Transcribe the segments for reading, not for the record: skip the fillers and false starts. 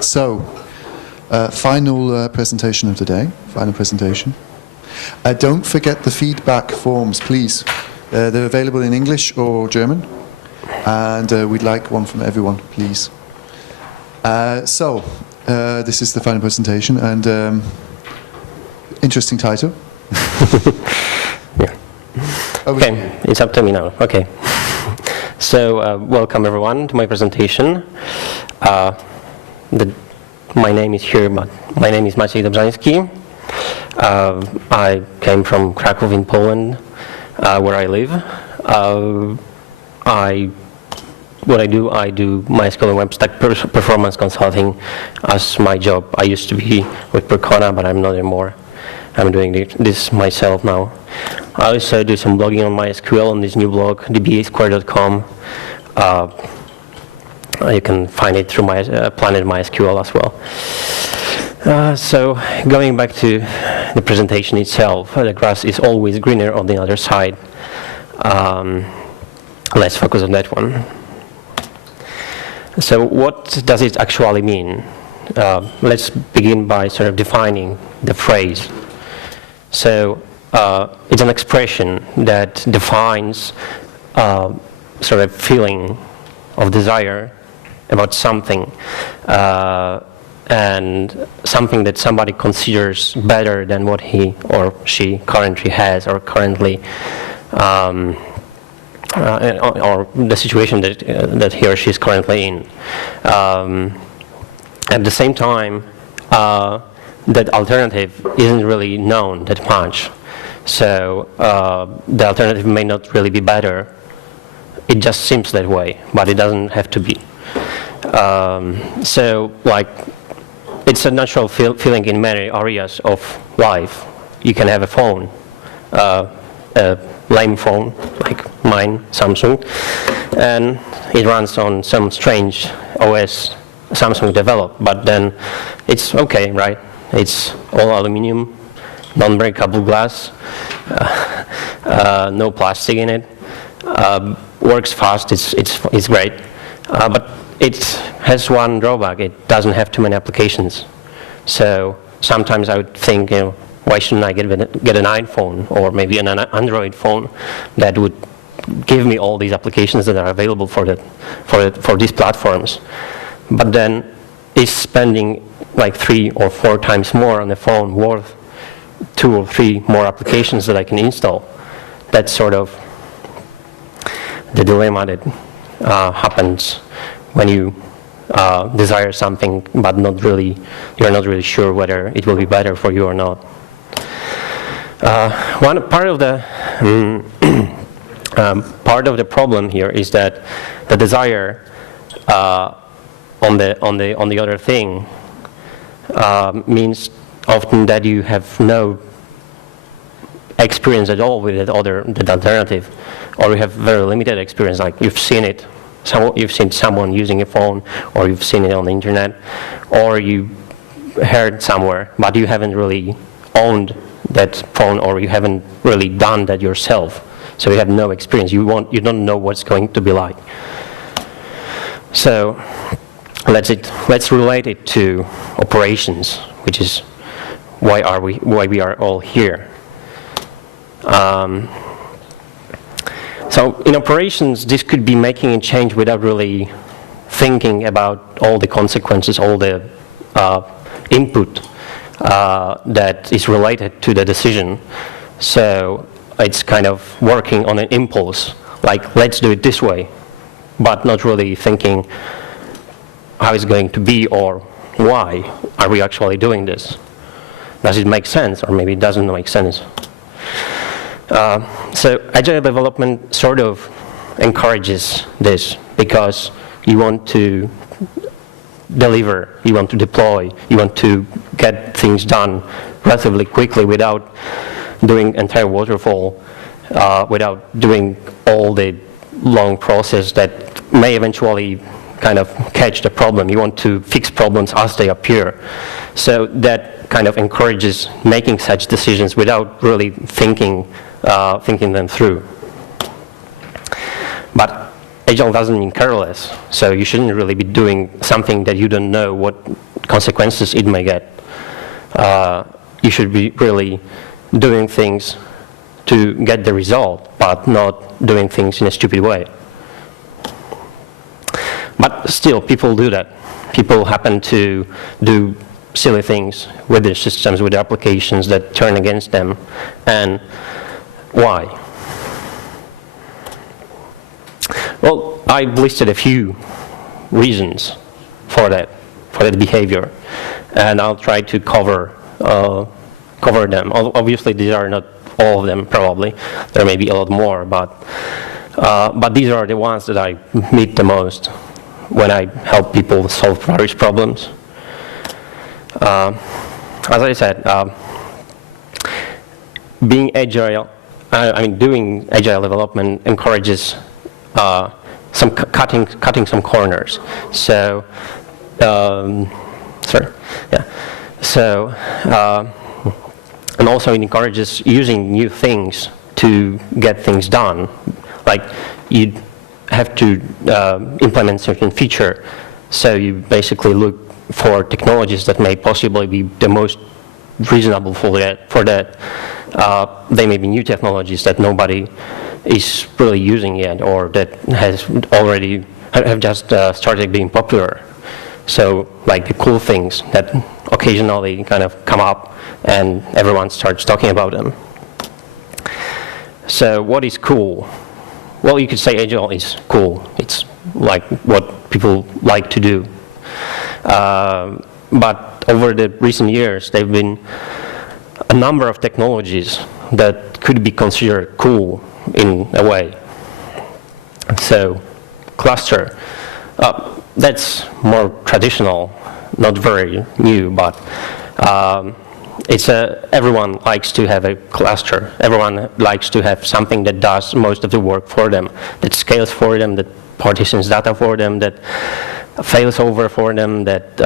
So, final presentation of the day, final presentation. Don't forget the feedback forms, please. They're available in English or German, and we'd like one from everyone, please. This is the final presentation, and interesting title. Yeah. Okay, it's up to me now. Okay. So, welcome everyone to my presentation. My name is here, but my name is Maciej Dobrzanski. I came from Kraków in Poland, where I live. What I do MySQL and web stack performance consulting as my job. I used to be with Percona, but I'm not anymore. I'm doing this myself now. I also do some blogging on MySQL on this new blog, dbasquare.com. You can find it through my Planet MySQL as well. So going back to the presentation itself, the grass is always greener on the other side. Let's focus on that one. So what does it actually mean? Let's begin by sort of defining the phrase. So it's an expression that defines sort of feeling of desire about something, and something that somebody considers better than what he or she currently has or currently, or the situation that he or she is currently in. At the same time, that alternative isn't really known that much. So the alternative may not really be better. It just seems that way, but it doesn't have to be. So, like, it's a natural feeling in many areas of life. You can have a phone, a lame phone, like mine, Samsung, and it runs on some strange OS Samsung developed, but then it's okay, right? It's all aluminum, non-breakable glass, no plastic in it, works fast, it's great, but it has one drawback: it doesn't have too many applications. So sometimes I would think, why shouldn't I get an iPhone or maybe an Android phone that would give me all these applications that are available for these platforms? But then is spending like 3 or 4 times more on the phone worth 2 or 3 more applications that I can install? That's sort of the dilemma that happens when you desire something, but you're not really sure whether it will be better for you or not. One part of the problem here is that the desire on the other thing means often that you have no experience at all with that alternative, or you have very limited experience. Like you've seen it, you've seen someone using a phone, or you've seen it on the internet, or you heard somewhere, but you haven't really owned that phone, or you haven't really done that yourself. So you have no experience. You don't know what's going to be like. So let's relate it to operations, which is why we are all here. So in operations, this could be making a change without really thinking about all the consequences, all the input that is related to the decision. So it's kind of working on an impulse, like let's do it this way, but not really thinking how it's going to be or why are we actually doing this. Does it make sense, or maybe it doesn't make sense? So agile development sort of encourages this, because you want to deliver, you want to deploy, you want to get things done relatively quickly without doing entire waterfall, without doing all the long process that may eventually kind of catch the problem. You want to fix problems as they appear. So that kind of encourages making such decisions without really thinking them through. But agile doesn't mean careless, so you shouldn't really be doing something that you don't know what consequences it may get. You should be really doing things to get the result, but not doing things in a stupid way. But still, people do that. People happen to do silly things with their systems, with their applications that turn against them. And why? Well, I listed a few reasons for that behavior, and I'll try to cover them. Obviously, these are not all of them, probably. There may be a lot more, but these are the ones that I meet the most when I help people solve various problems. As I said, being agile, doing agile development encourages some cutting some corners. So, and also it encourages using new things to get things done. Like you have to implement certain feature, so you basically look for technologies that may possibly be the most reasonable for that. They may be new technologies that nobody is really using yet, or that have just started being popular. So like the cool things that occasionally kind of come up and everyone starts talking about them. So what is cool? Well, you could say agile is cool. It's like what people like to do. But over the recent years, there have been a number of technologies that could be considered cool in a way. So cluster, that's more traditional, not very new, but everyone likes to have a cluster. Everyone likes to have something that does most of the work for them, that scales for them, that partitions data for them, that fails over for them, that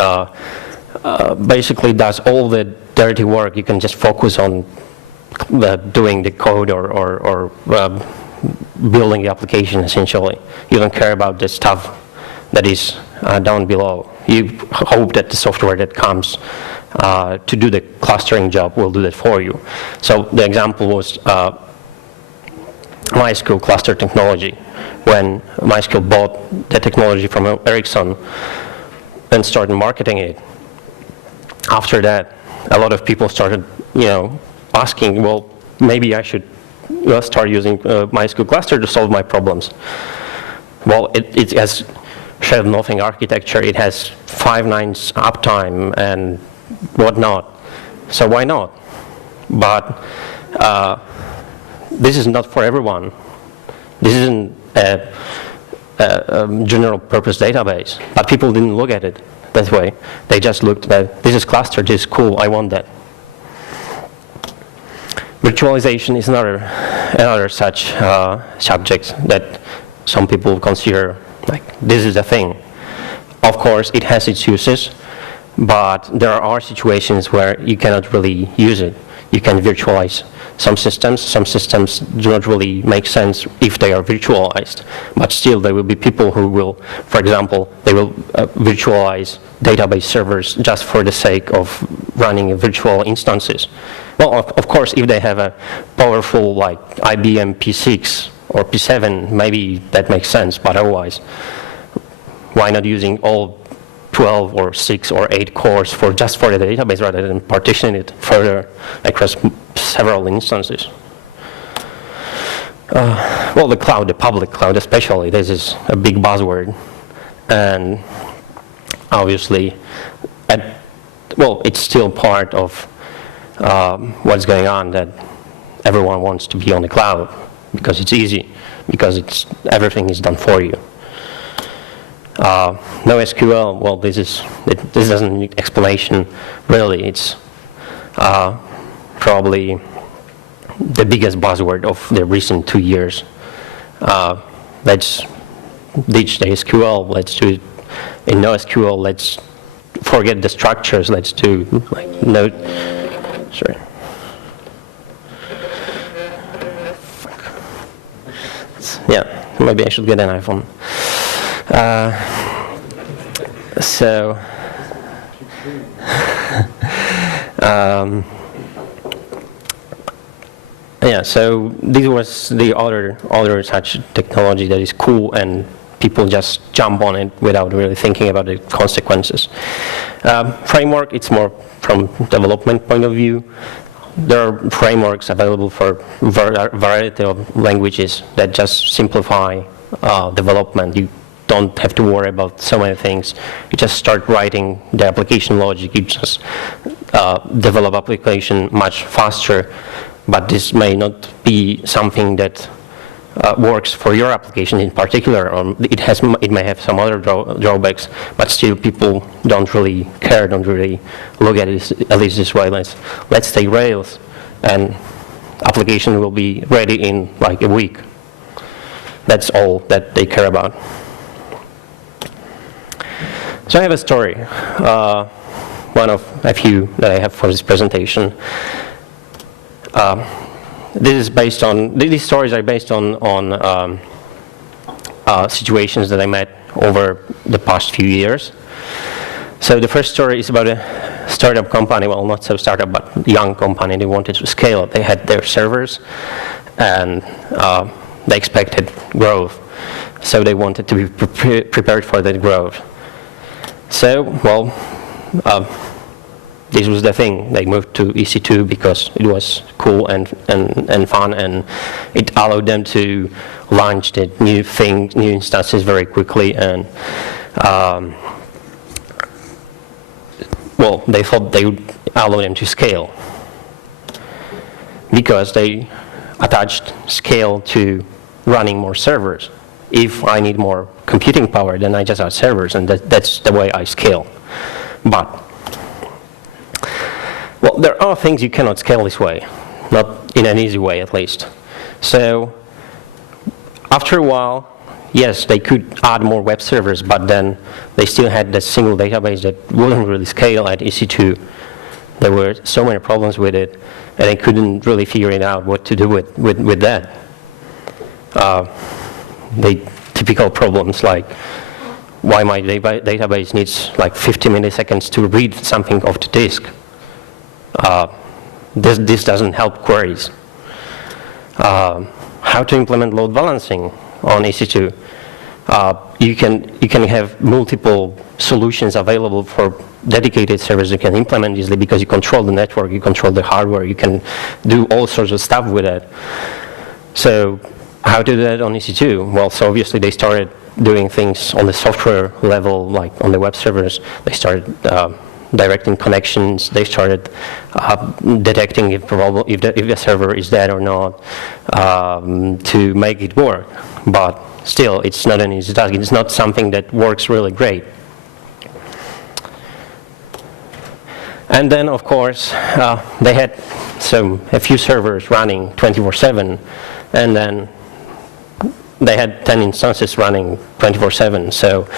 basically does all the dirty work. You can just focus on doing the code or building the application, essentially. You don't care about the stuff that is down below. You hope that the software that comes to do the clustering job will do that for you. So the example was MySQL cluster technology. When MySQL bought the technology from Ericsson and started marketing it, after that, a lot of people started, asking, well, maybe I should start using MySQL cluster to solve my problems. Well, it has shared nothing architecture. It has 5 nines uptime and whatnot. So why not? But this is not for everyone. This isn't a general purpose database. But people didn't look at it that way. They just looked at, this is clustered, this is cool, I want that. Virtualization is another such subject that some people consider like this is a thing. Of course, it has its uses, but there are situations where you cannot really use it. You can virtualize some systems. Some systems do not really make sense if they are virtualized, but still there will be people who will, for example, they will virtualize database servers just for the sake of running virtual instances. Well, of course, if they have a powerful like IBM P6 or P7, maybe that makes sense, but otherwise, why not using all 12 or 6 or 8 cores just for the database rather than partitioning it further across several instances? Well, the cloud, the public cloud especially, this is a big buzzword. And obviously, it's still part of what's going on, that everyone wants to be on the cloud because it's easy, because everything is done for you. NoSQL, well, this doesn't need explanation, really. It's probably the biggest buzzword of the recent 2 years. Let's ditch the SQL, let's do it in NoSQL, let's forget the structures, let's do sorry. Yeah, maybe I should get an iPhone. Yeah, so this was the other such technology that is cool and people just jump on it without really thinking about the consequences. Framework, it's more from development point of view. There are frameworks available for variety of languages that just simplify development. You don't have to worry about so many things. You just start writing the application logic. You just develop application much faster. But this may not be something that works for your application in particular, or it may have some other drawbacks, but still people don't really care, don't really look at it at least this way. Let's take Rails, and application will be ready in like a week. That's all that they care about. So I have a story, one of a few that I have for this presentation. These stories are based on situations that I met over the past few years. So the first story is about a startup company, well, not so startup, but young company. They wanted to scale. They had their servers, and they expected growth. So they wanted to be prepared for that growth. So, well, this was the thing. They moved to EC2 because it was cool and fun, and it allowed them to launch the new instances very quickly. And well, they thought they would allow them to scale because they attached scale to running more servers. If I need more computing power, then I just add servers, and that's the way I scale. But well, there are things you cannot scale this way, not in an easy way at least. So after a while, yes, they could add more web servers, but then they still had the single database that wouldn't really scale at EC2. There were so many problems with it, and they couldn't really figure it out what to do with that. The typical problems like why my database needs like 50 milliseconds to read something off the disk. This doesn't help queries. How to implement load balancing on EC2? You can have multiple solutions available for dedicated servers you can implement easily because you control the network, you control the hardware, you can do all sorts of stuff with it. So how to do that on EC2? Well, so obviously they started doing things on the software level, like on the web servers. They started directing connections. They started detecting if the server is dead or not to make it work. But still, it's not an easy task. It's not something that works really great. And then, of course, they had a few servers running 24/7, and then they had 10 instances running 24/7. So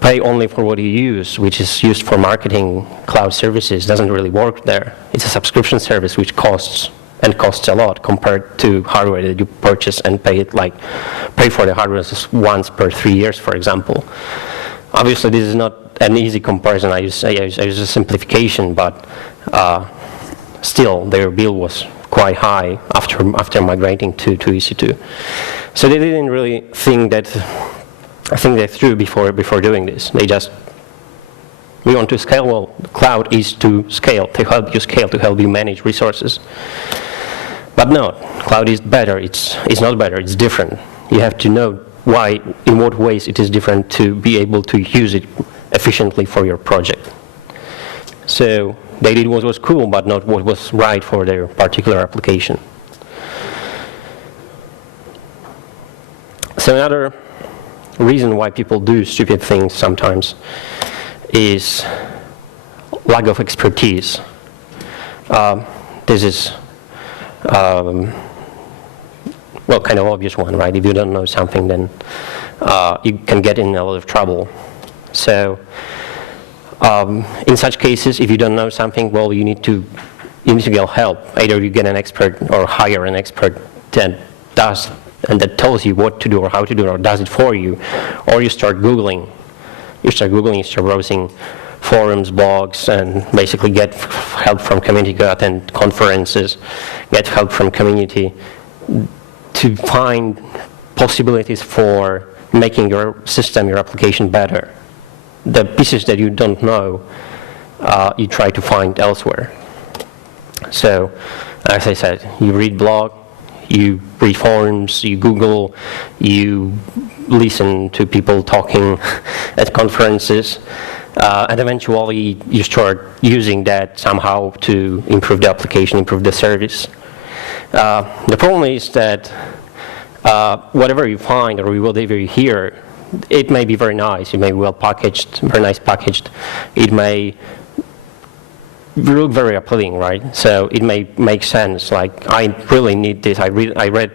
pay only for what you use, which is used for marketing cloud services, doesn't really work there. It's a subscription service which costs a lot compared to hardware that you purchase and pay for the hardware once per 3 years, for example. Obviously, this is not an easy comparison. I use a simplification, but still, their bill was quite high after migrating to EC2. So they didn't really think that. I think they threw before doing this. They just, we want to scale. Well, cloud is to scale, to help you scale, to help you manage resources. But no, cloud is better. It's not better. It's different. You have to know why, in what ways it is different to be able to use it efficiently for your project. So they did what was cool, but not what was right for their particular application. So another reason why people do stupid things sometimes is lack of expertise. This is well, kind of obvious one, right? If you don't know something, then you can get in a lot of trouble. So in such cases, if you don't know something, well, you need to get help. Either you get an expert or hire an expert that does and that tells you what to do or how to do it or does it for you, or you start Googling. You start browsing forums, blogs, and basically get help from community, go attend conferences, get help from community to find possibilities for making your system, your application better. The pieces that you don't know, you try to find elsewhere. So, as I said, you read blog, you read forums, you Google, you listen to people talking at conferences, and eventually you start using that somehow to improve the application, improve the service. The problem is that whatever you find or whatever you hear, it may be very nice, it may be well packaged, very nice packaged, it may look very appealing, right? So it may make sense, like I really need this, I read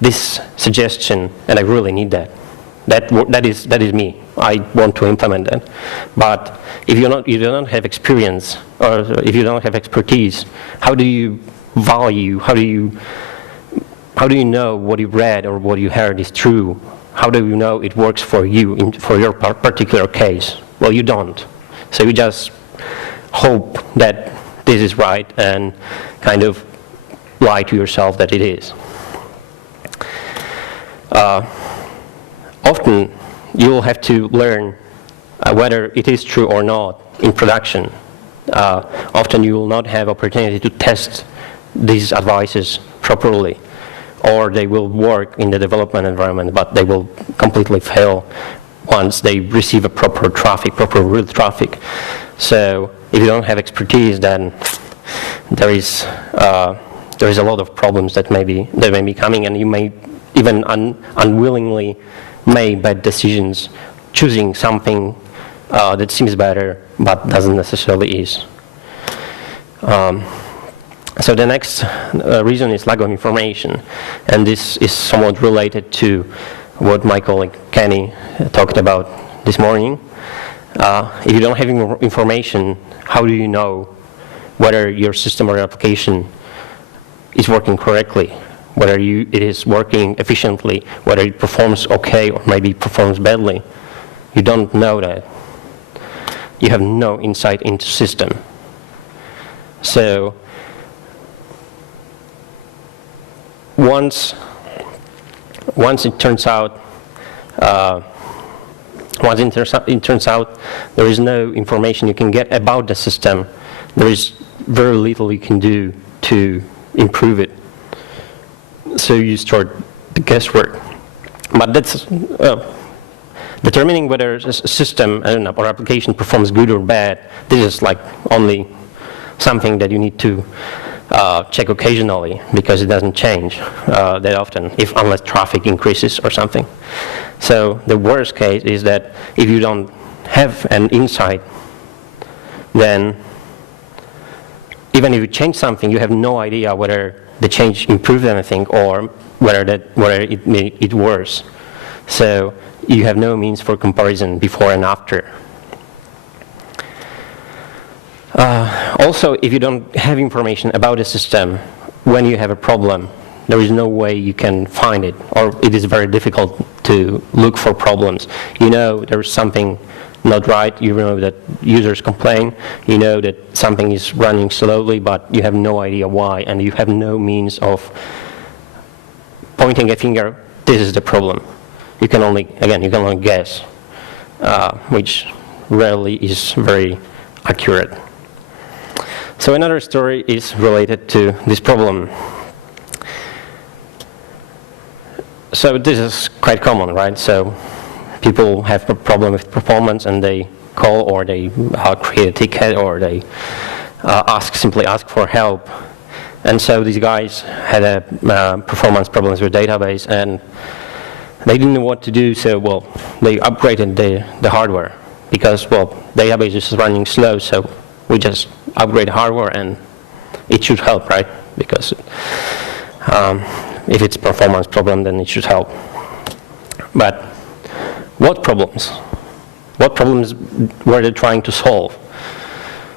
this suggestion and I really need that. That is me. I want to implement that. But if you don't have experience, or if you don't have expertise, how do you value, how do you know what you read or what you heard is true? How do you know it works for you, for your particular case? Well, you don't. So you just hope that this is right and kind of lie to yourself that it is. Often you'll have to learn whether it is true or not in production. Often you will not have opportunity to test these advices properly, or they will work in the development environment, but they will completely fail once they receive a proper real traffic. So if you don't have expertise, then there is a lot of problems that may be coming, and you may even unwillingly make bad decisions, choosing something that seems better but doesn't necessarily is. So the next reason is lack of information, and this is somewhat related to what my colleague Kenny talked about this morning. If you don't have information, how do you know whether your system or your application is working correctly, whether it is working efficiently, whether it performs okay or maybe performs badly? You don't know that. You have no insight into system. So once it turns out there is no information you can get about the system, there is very little you can do to improve it. So you start the guesswork. But that's determining whether a system or application performs good or bad. This is like only something that you need to check occasionally, because it doesn't change that often, unless traffic increases or something. So the worst case is that if you don't have an insight, then even if you change something, you have no idea whether the change improved anything or whether it made it worse. So you have no means for comparison before and after. Also, if you don't have information about the system, when you have a problem, there is no way you can find it, or it is very difficult to look for problems. You know there's something not right, you know that users complain, you know that something is running slowly, but you have no idea why, and you have no means of pointing a finger, this is the problem. You can only guess, which rarely is very accurate. So another story is related to this problem. So this is quite common, right? So people have a problem with performance and they call, or they create a ticket, or they simply ask for help. And so these guys had performance problems with database, and they didn't know what to do, so they upgraded the hardware, because database is running slow, so we just upgrade hardware and it should help, right? Because if it's performance problem, then it should help. But what problems? What problems were they trying to solve?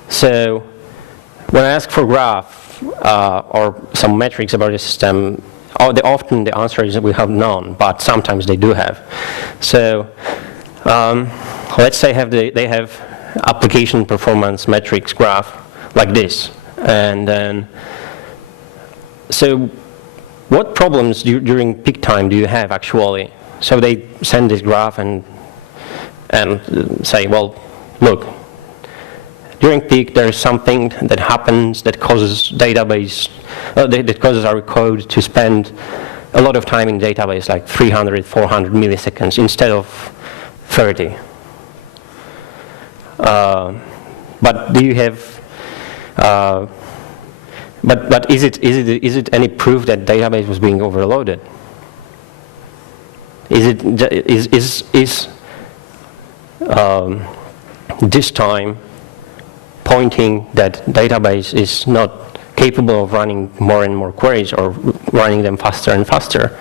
So when I ask for graph or some metrics about the system, often the answer is that we have none, but sometimes they do have. So let's say they have application performance metrics graph like this. And then, so what problems during peak time do you have actually? So they send this graph and say, well, look, during peak there is something that happens that causes database, that causes our code to spend a lot of time in database, like 300, 400 milliseconds instead of 30. But do you have? But is it any proof that database was being overloaded? Is this time pointing that database is not capable of running more and more queries or running them faster and faster?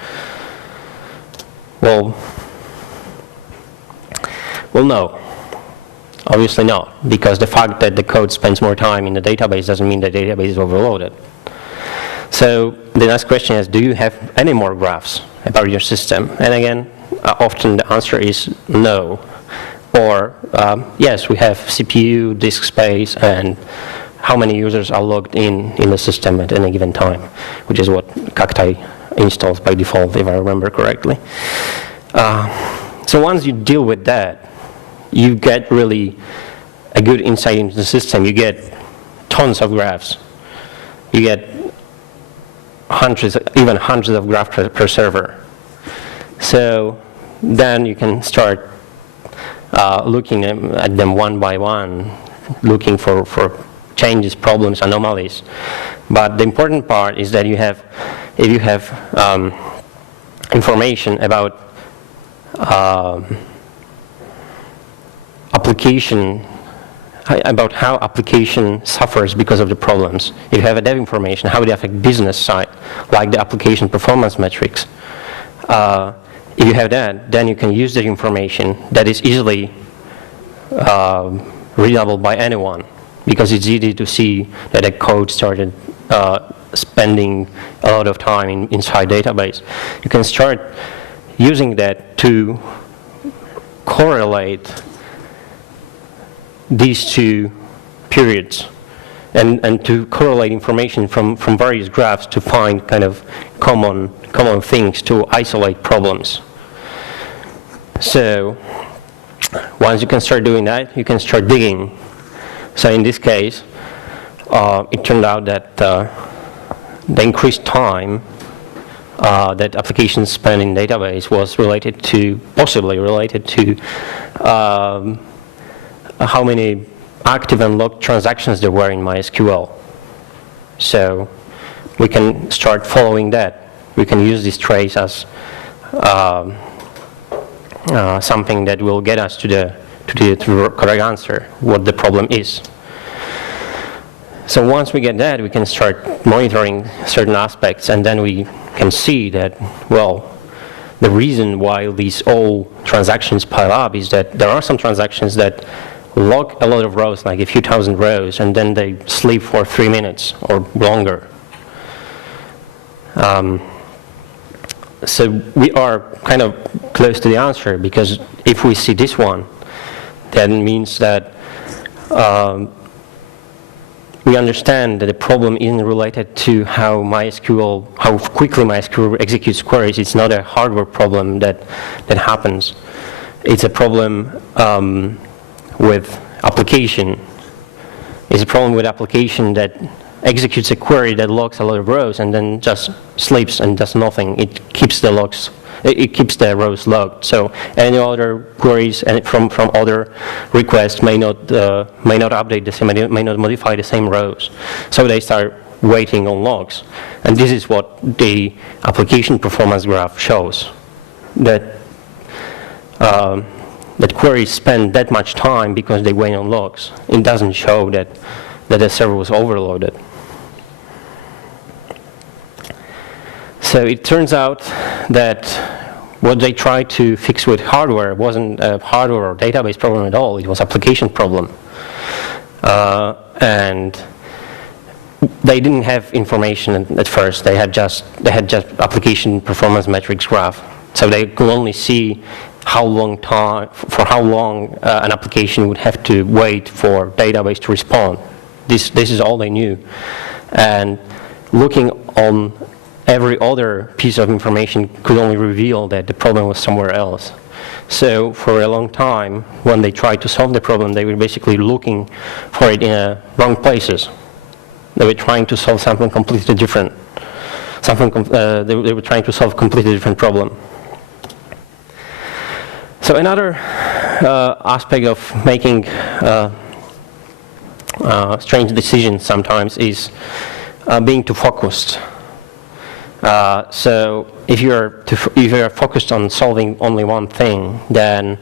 Well, no. Obviously not, because the fact that the code spends more time in the database doesn't mean the database is overloaded. So the next question is, do you have any more graphs about your system? And again, often the answer is no. Or yes, we have CPU, disk space, and how many users are logged in the system at any given time, which is what Cacti installs by default, if I remember correctly. So once you deal with that, you get really a good insight into the system. You get tons of graphs. You get hundreds, even hundreds of graphs per server. So then you can start looking at them one by one, looking for changes, problems, anomalies. But the important part is that if you have information about application, about how application suffers because of the problems. If you have that information, how they affect business side, like the application performance metrics. If you have that, then you can use that information that is easily readable by anyone, because it's easy to see that a code started spending a lot of time inside database. You can start using that to correlate these two periods and to correlate information from various graphs to find kind of common things, to isolate problems. So once you can start doing that, you can start digging. So in this case, it turned out that the increased time that applications spend in database was possibly related to how many active and logged transactions there were in MySQL. So we can start following that. We can use this trace as something that will get us to the correct answer, what the problem is. So once we get that, we can start monitoring certain aspects, and then we can see that, well, the reason why these all transactions pile up is that there are some transactions that log a lot of rows, like a few thousand rows, and then they sleep for 3 minutes or longer. So we are kind of close to the answer, because if we see this one, that means that we understand that the problem isn't related to how quickly MySQL executes queries. It's not a hardware problem that happens. It's a problem with application. It's a problem with application that executes a query that logs a lot of rows and then just sleeps and does nothing. It keeps the logs. It keeps the rows logged. So any other queries from other requests may not update the same, may not modify the same rows. So they start waiting on logs, and this is what the application performance graph shows. That queries spend that much time because they wait on logs. It doesn't show that the server was overloaded. So it turns out that what they tried to fix with hardware wasn't a hardware or database problem at all. It was application problem. And they didn't have information at first. They had just application performance metrics graph. So they could only see how long an application would have to wait for database to respond. This is all they knew. And looking on every other piece of information could only reveal that the problem was somewhere else. So for a long time, when they tried to solve the problem, they were basically looking for it in wrong places. They were trying to solve something completely different. They were trying to solve a completely different problem. So another aspect of making strange decisions sometimes is being too focused. So if you're focused on solving only one thing, then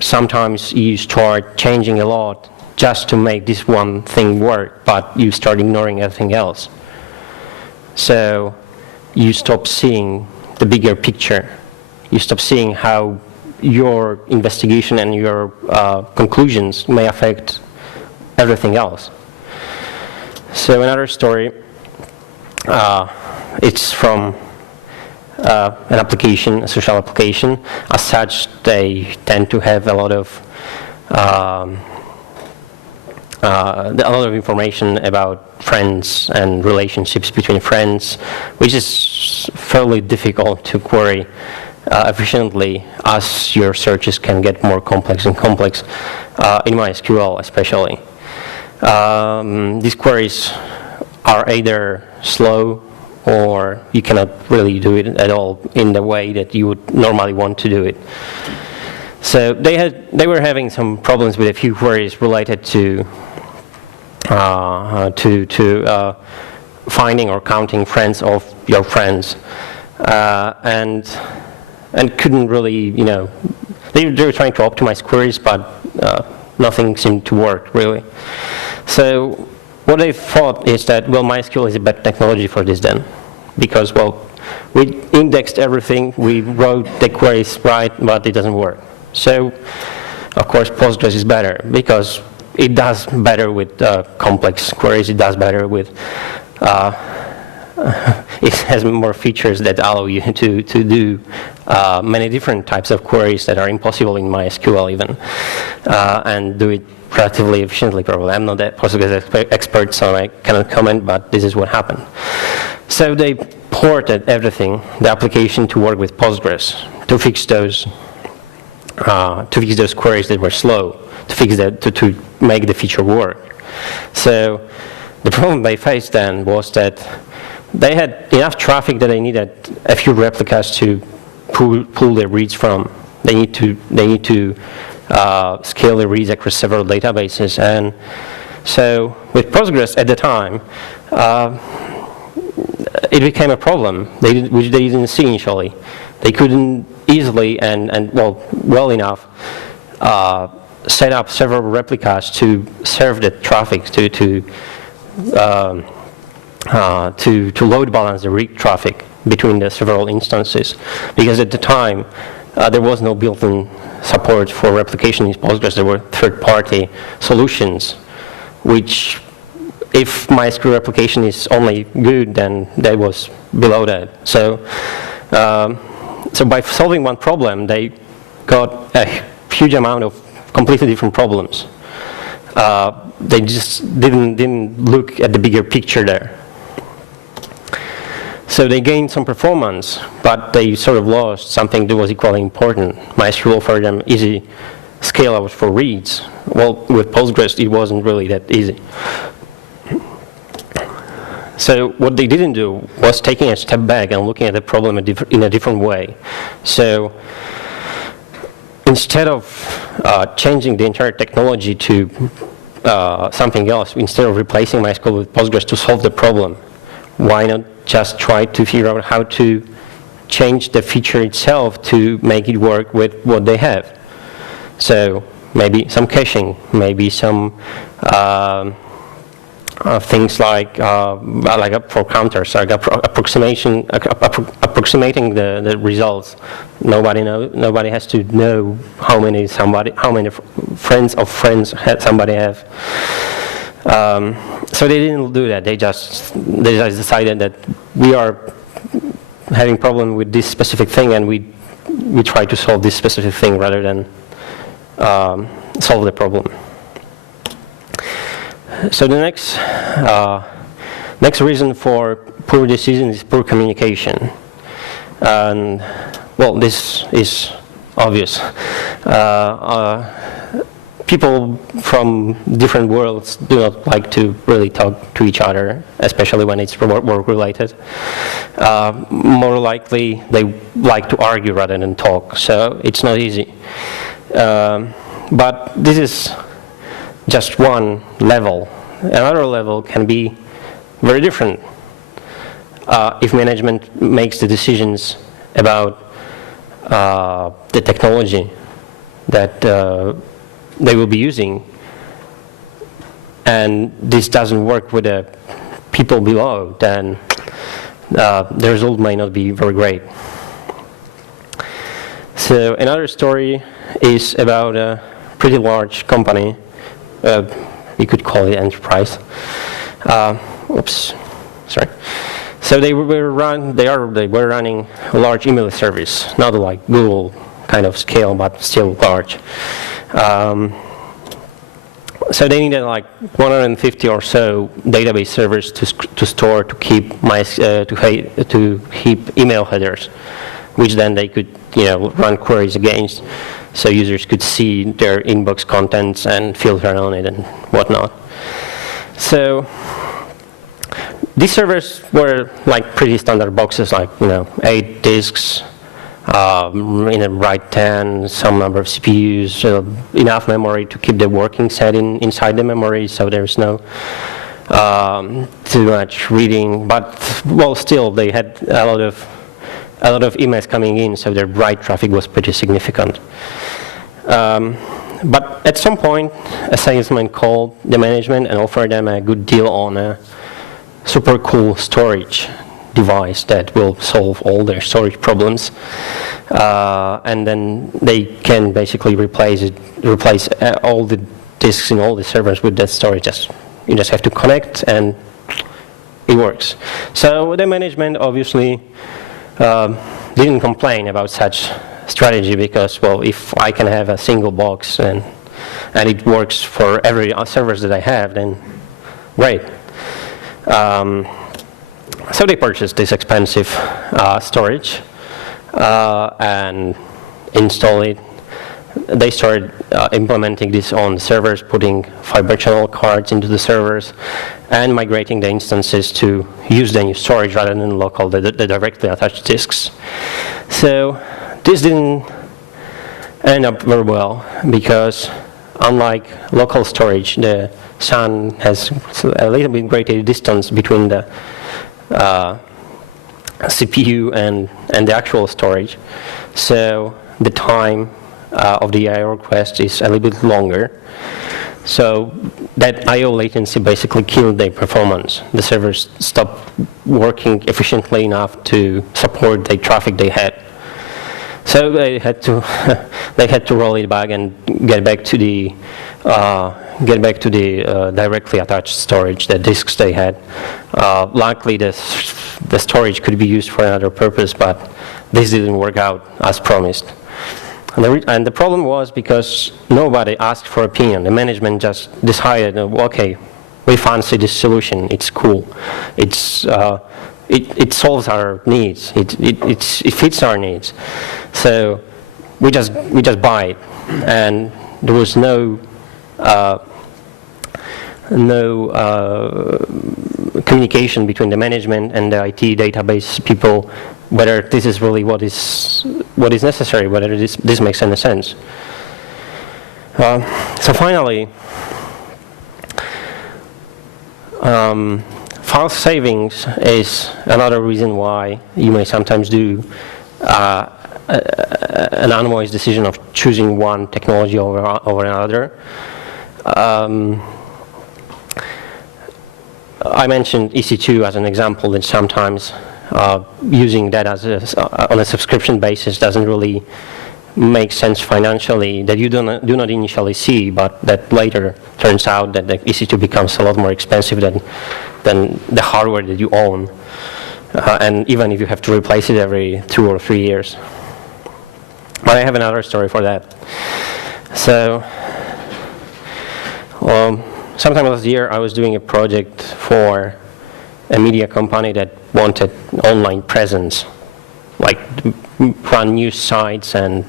sometimes you start changing a lot just to make this one thing work, but you start ignoring everything else. So you stop seeing the bigger picture. You stop seeing how your investigation and your conclusions may affect everything else. So another story, it's from an application, a social application. As such, they tend to have a lot of information about friends and relationships between friends, which is fairly difficult to query efficiently as your searches can get more complex and complex, in MySQL especially. These queries are either slow or you cannot really do it at all in the way that you would normally want to do it. So they were having some problems with a few queries related to finding or counting friends of your friends, and couldn't really, they were trying to optimize queries, but nothing seemed to work really. So what they thought is that, well, MySQL is a better technology for this then, because, well, we indexed everything, we wrote the queries right, but it doesn't work. So, of course, Postgres is better because it does better with complex queries. It does better with, it has more features that allow you to do many different types of queries that are impossible in MySQL even, and do it relatively efficiently probably. I'm not a Postgres expert, so I cannot comment, but this is what happened. So they ported everything, the application, to work with Postgres to fix those queries that were slow, to make the feature work. So the problem they faced then was that they had enough traffic that they needed a few replicas to pull their reads from. They need to scale the reads across several databases, and so with Postgres at the time, it became a problem which they didn't see initially. They couldn't easily and well enough set up several replicas to serve the traffic to load balance the read traffic between the several instances, because at the time there was no built-in support for replication in Postgres. There were third-party solutions, which, if MySQL replication is only good, then that was below that. So by solving one problem, they got a huge amount of completely different problems. They just didn't look at the bigger picture there. So they gained some performance, but they sort of lost something that was equally important. MySQL for them easy scale-out for reads. Well, with Postgres, it wasn't really that easy. So what they didn't do was taking a step back and looking at the problem in a different way. So instead of changing the entire technology to something else, instead of replacing MySQL with Postgres to solve the problem, why not just try to figure out how to change the feature itself to make it work with what they have? So maybe some caching, maybe some things like for counters, like approximating the results. Nobody has to know how many friends of friends somebody have. So they didn't do that. They just decided that we are having problem with this specific thing, and we we try to solve this specific thing rather than solve the problem. So the next reason for poor decisions is poor communication. And, well, this is obvious. People from different worlds do not like to really talk to each other, especially when it's work-related. More likely, they like to argue rather than talk, so it's not easy. But this is just one level. Another level can be very different. If management makes the decisions about the technology that they will be using, and this doesn't work with the people below, then the result may not be very great. So another story is about a pretty large company. You could call it enterprise. Oops, sorry. So they were running a large email service, not like Google kind of scale, but still large. So they needed like 150 or so database servers to store, to keep email headers, which then they could run queries against, so users could see their inbox contents and filter on it and whatnot. So these servers were like pretty standard boxes, like 8 disks, in a write 10, some number of CPUs, enough memory to keep the working set inside the memory, so there's no too much reading. But well, still they had a lot of emails coming in, so their write traffic was pretty significant. But at some point, a salesman called the management and offered them a good deal on a super cool storage device that will solve all their storage problems, and then they can basically replace all the disks in all the servers with that storage. You just have to connect and it works. So the management obviously didn't complain about such strategy, because, well, if I can have a single box and it works for every servers that I have, then great. So they purchased this expensive storage and installed it. They started implementing this on the servers, putting fiber channel cards into the servers and migrating the instances to use the new storage rather than local, the directly attached disks. So this didn't end up very well, because unlike local storage, the SAN has a little bit greater distance between the CPU and the actual storage. So the time of the I/O request is a little bit longer. So that I/O latency basically killed their performance. The servers stopped working efficiently enough to support the traffic they had. So they had to roll it back and get back to the directly attached storage, the disks they had. Luckily, the storage could be used for another purpose, but this didn't work out as promised. And the problem was because nobody asked for opinion. The management just decided, okay, we fancy this solution. It's cool. It solves our needs. It fits our needs. So we just buy it, and there was no communication between the management and the IT database people, whether this is really what is necessary, whether this makes any sense. So finally, file savings is another reason why you may sometimes do an unwise decision of choosing one technology over another. I mentioned EC2 as an example, that sometimes using that on a subscription basis doesn't really make sense financially, that you do not initially see, but that later turns out that the EC2 becomes a lot more expensive than the hardware that you own, and even if you have to replace it every 2 or 3 years. But I have another story for that. So, sometime last year I was doing a project for a media company that wanted online presence, like run news sites and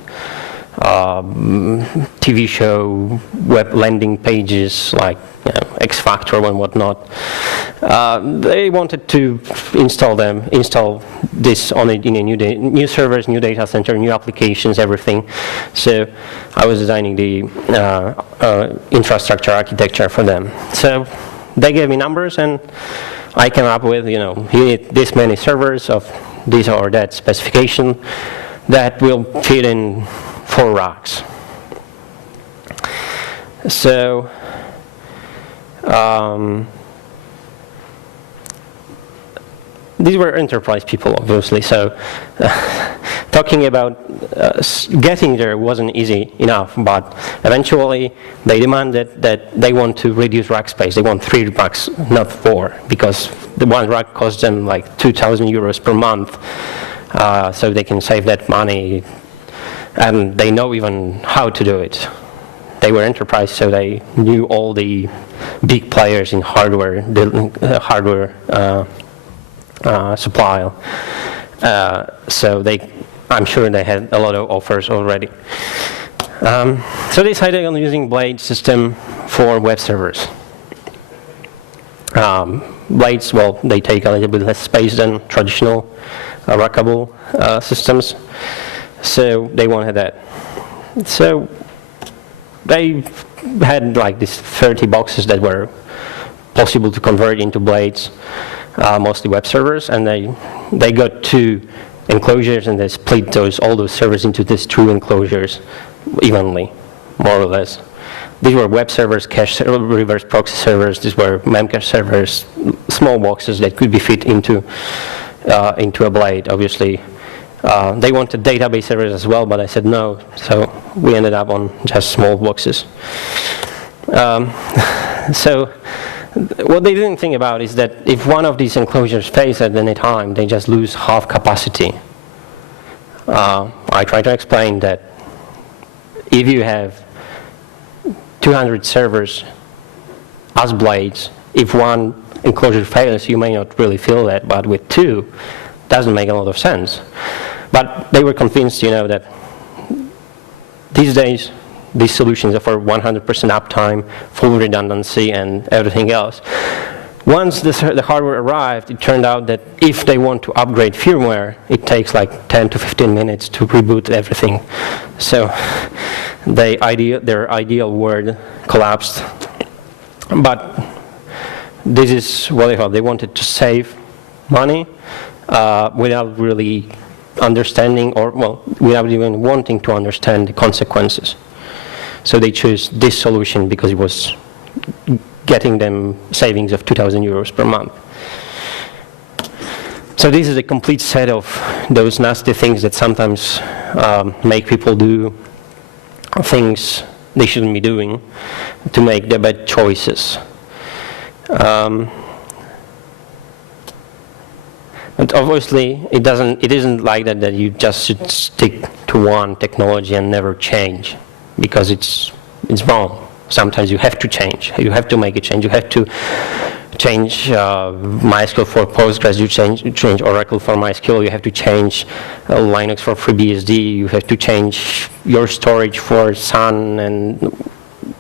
TV show, web landing pages like X Factor and whatnot. They wanted to install this on in a new servers, new data center, new applications, everything. So I was designing the infrastructure architecture for them. So they gave me numbers, and I came up with, you need this many servers of this or that specification that will fit in 4 racks. So these were enterprise people, obviously. So talking about getting there wasn't easy enough, but eventually they demanded that they want to reduce rack space. They want 3 racks, not 4, because the 1 rack costs them like 2,000 euros per month. So they can save that money, and they know even how to do it. They were enterprise, so they knew all the big players in hardware supply. So I'm sure they had a lot of offers already. So they decided on using Blade system for web servers. Blades, well, they take a little bit less space than traditional rackable systems. So they wanted that. So they had like these 30 boxes that were possible to convert into blades, mostly web servers, and they got 2 enclosures, and they split all those servers into these 2 enclosures evenly, more or less. These were web servers, cache reverse proxy servers. These were memcache servers, small boxes that could be fit into a blade, obviously. They wanted database servers as well, but I said no, so we ended up on just small boxes. So what they didn't think about is that if one of these enclosures fails at any time, they just lose half capacity. I try to explain that if you have 200 servers as blades, if one enclosure fails, you may not really feel that, but with 2, doesn't make a lot of sense. But they were convinced, that these days, these solutions offer 100% uptime, full redundancy, and everything else. Once the hardware arrived, it turned out that if they want to upgrade firmware, it takes like 10 to 15 minutes to reboot everything. So their ideal world collapsed. But this is what they thought. They wanted to save money without really understanding, without even wanting to understand the consequences. So they chose this solution because it was getting them savings of 2,000 euros per month. So this is a complete set of those nasty things that sometimes make people do things they shouldn't be doing to make the bad choices. But obviously, it isn't like that you just should stick to one technology and never change, because it's wrong. Sometimes you have to change. You have to make a change. You have to change MySQL for Postgres. You change Oracle for MySQL. You have to change Linux for FreeBSD. You have to change your storage for Sun, and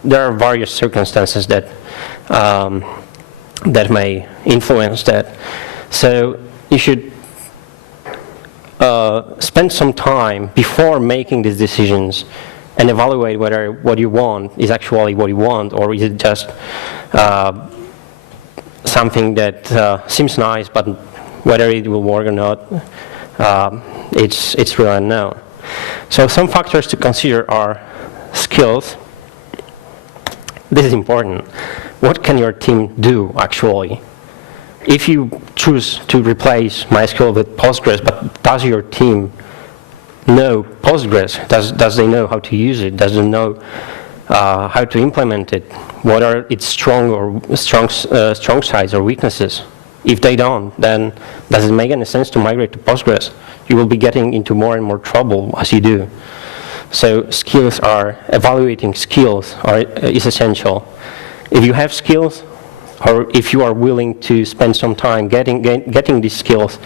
there are various circumstances that may influence that. So you should spend some time before making these decisions and evaluate whether what you want is actually what you want, or is it just something that seems nice, but whether it will work or not, it's really unknown. So some factors to consider are skills. This is important. What can your team do actually? If you choose to replace MySQL with Postgres, but does your team know Postgres? Does they know how to use it? Does it know how to implement it? What are its strong sides or weaknesses? If they don't, then does it make any sense to migrate to Postgres? You will be getting into more and more trouble as you do. So evaluating skills is essential. If you have skills, or if you are willing to spend some time getting these skills,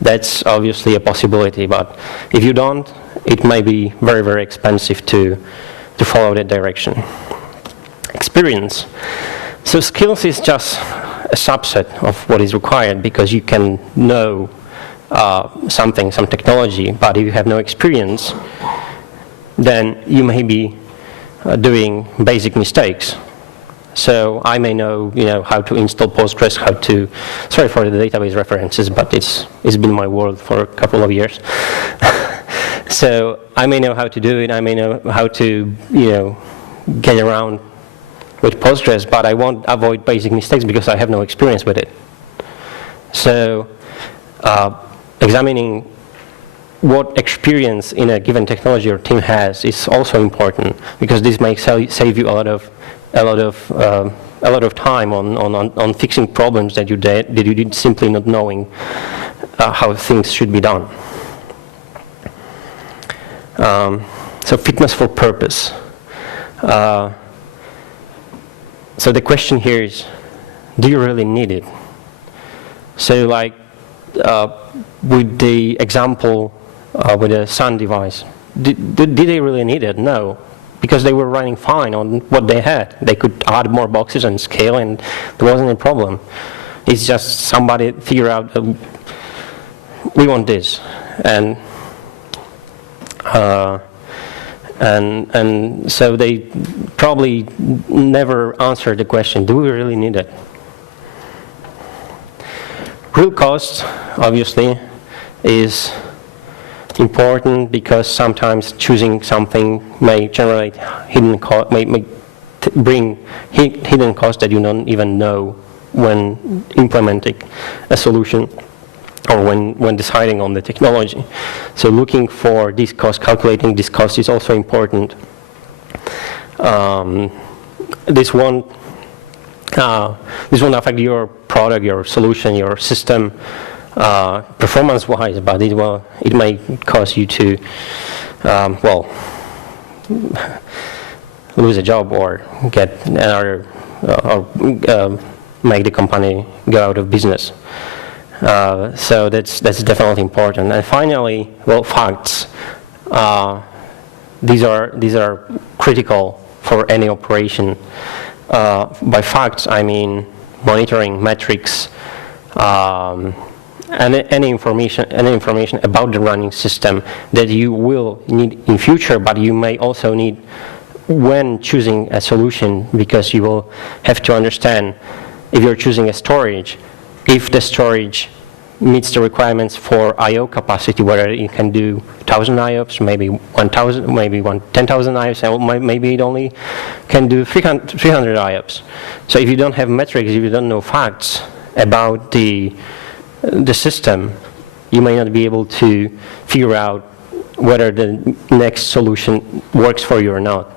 that's obviously a possibility. But if you don't, it may be very, very expensive to follow that direction. Experience. So skills is just a subset of what is required, because you can know some technology, but if you have no experience, then you may be doing basic mistakes. So I may know, how to install Postgres, sorry for the database references, but it's been my world for a couple of years. So I may know how to do it, I may know how to, get around with Postgres, but I won't avoid basic mistakes because I have no experience with it. So examining what experience in a given technology or team has is also important, because this may save you a lot of time on fixing problems that you did simply not knowing how things should be done. So fitness for purpose. So the question here is, do you really need it? So like with the example with the Sun device, did they really need it? No, because they were running fine on what they had. They could add more boxes and scale, and there wasn't a problem. It's just somebody figured out, we want this, and so they probably never answered the question, do we really need it? Real cost, obviously, is important, because sometimes choosing something may generate hidden cost, may bring hidden costs that you don't even know when implementing a solution or when deciding on the technology. So looking for this cost, calculating this cost is also important. This won't affect your product, your solution, your system performance-wise, but it may cause you to lose a job or get another or make the company go out of business. So that's definitely important. And finally, facts. These are critical for any operation. By facts, I mean monitoring metrics, and any information about the running system that you will need in future, but you may also need when choosing a solution, because you will have to understand, if you're choosing a storage, if the storage meets the requirements for I/O capacity, whether it can do 1,000 IOPS, maybe 1,000, maybe 10,000 IOPS, and maybe it only can do 300 IOPS. So if you don't have metrics, if you don't know facts about the system, you may not be able to figure out whether the next solution works for you or not.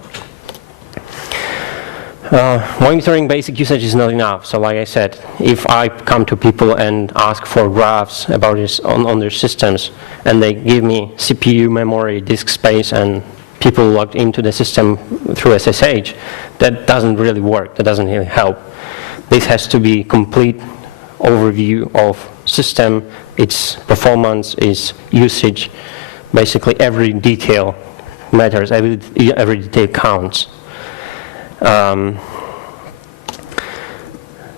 Monitoring basic usage is not enough. So like I said, if I come to people and ask for graphs about this on their systems, and they give me CPU, memory, disk space, and people logged into the system through SSH, that doesn't really work. That doesn't really help. This has to be complete overview of system, its performance, its usage. Basically every detail matters, every detail counts.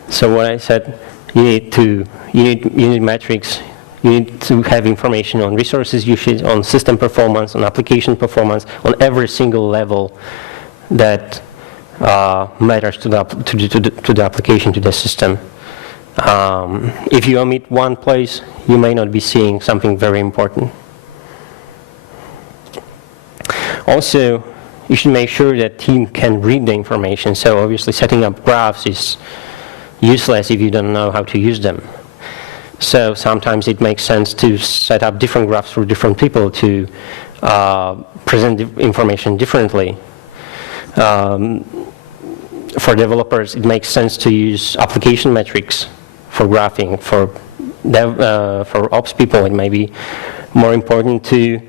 So what I said, you need metrics, you need to have information on resources usage, on system performance, on application performance, on every single level that matters to the application, to the system. If you omit one place, you may not be seeing something very important. Also, you should make sure that team can read the information. So obviously setting up graphs is useless if you don't know how to use them. So sometimes it makes sense to set up different graphs for different people to present the information differently. For developers, it makes sense to use application metrics for graphing. For ops people, it may be more important to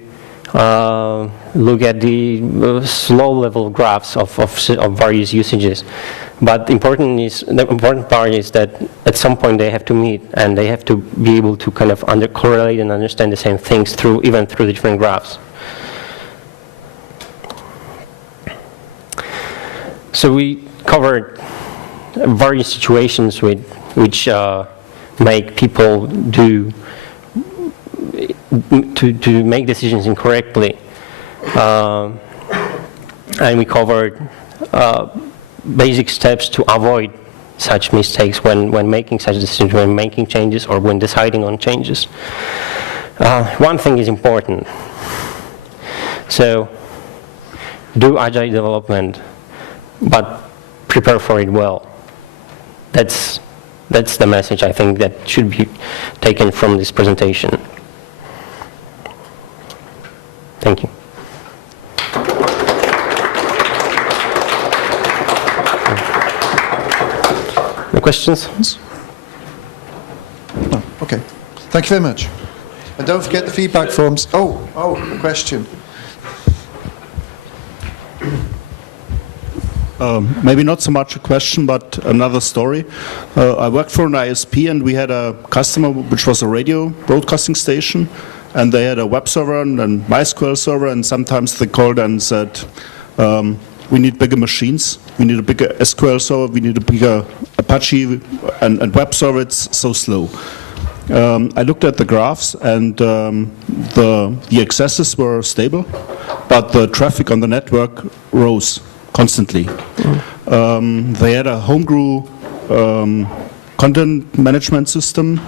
look at the slow-level graphs of various usages. But the important part is that at some point they have to meet, and they have to be able to kind of correlate and understand the same things even through the different graphs. So we covered various situations which make people to make decisions incorrectly, and we covered basic steps to avoid such mistakes when making such decisions, when making changes, or when deciding on changes. One thing is important. So, do agile development, but prepare for it well. That's the message I think that should be taken from this presentation. Thank you. Any questions? No. Okay. Thank you very much. And don't forget the feedback forms. Oh, a question. Maybe not so much a question, but another story. I worked for an ISP, and we had a customer which was a radio broadcasting station, and they had a web server and a MySQL server, and sometimes they called and said, we need bigger machines, we need a bigger SQL server, we need a bigger Apache and web server, it's so slow. I looked at the graphs, and the accesses were stable, but the traffic on the network rose constantly. They had a homebrew content management system,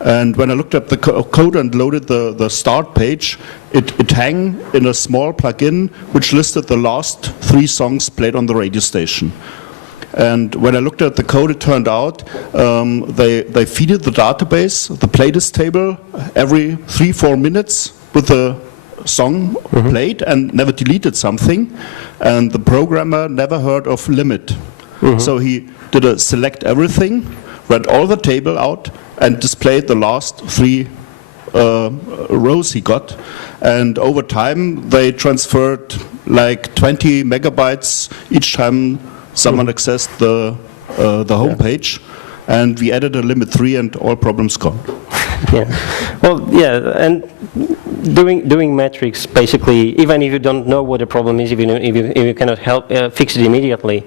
and when I looked at the code and loaded the start page, it hung in a small plugin which listed the last 3 songs played on the radio station. And when I looked at the code, it turned out they feeded the database, the playlist table, every 3-4 minutes with the song played, and never deleted something. And the programmer never heard of limit. So he did a select everything, read all the table out, and displayed the last 3 rows he got. And over time, they transferred like 20 megabytes each time someone accessed the home page. And we added a limit 3, and all problems gone. Yeah. Well, yeah, and doing metrics, basically, even if you don't know what the problem is, if you cannot help fix it immediately,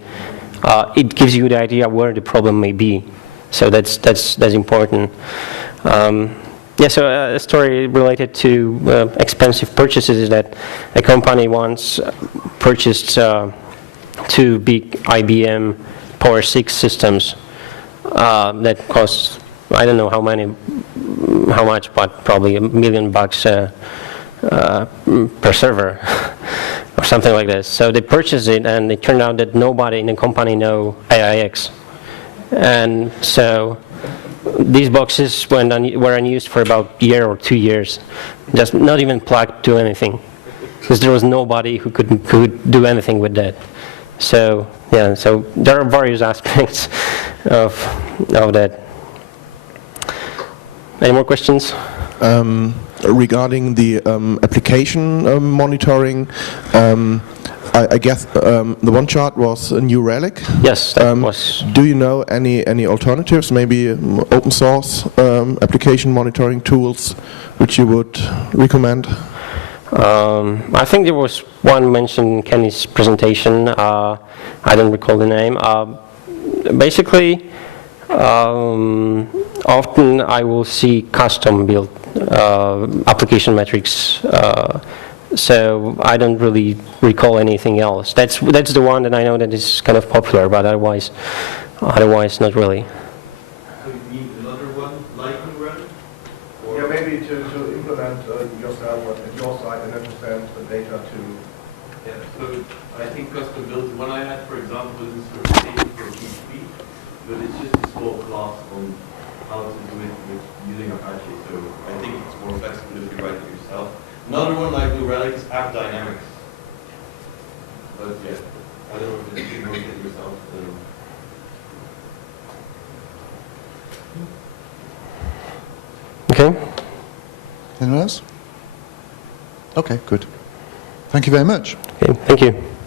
it gives you the idea where the problem may be. So that's important. Yeah. So a story related to expensive purchases is that a company once purchased 2 big IBM Power 6 systems that cost, I don't know how much, but probably $1 million per server or something like this. So they purchased it, and it turned out that nobody in the company knew AIX. And so these boxes were unused for about a year or 2 years, just not even plugged to anything, because there was nobody who could do anything with that. So yeah, so there are various aspects of that. Any more questions? Regarding the application monitoring, I guess the one chart was a New Relic. Yes, that was. Do you know any alternatives, maybe open source application monitoring tools, which you would recommend? I think there was one mentioned in Kenny's presentation. I don't recall the name. Basically, often I will see custom-built application metrics, so I don't really recall anything else. That's the one that I know that is kind of popular, but otherwise not really. So you need another one like New Relic? Yeah, maybe to implement yourself at your side and understand the data to. Yeah, so I think custom built, the one I had, for example, is a certification for PHP, but it's just a small class on how to do it with using Apache, so I think it's more flexible if you write it yourself. Another one like New Relic is App Dynamics, but yeah, I don't know if it's you wrote it yourself. Okay. Anyone else? Okay, good. Thank you very much. Okay, thank you.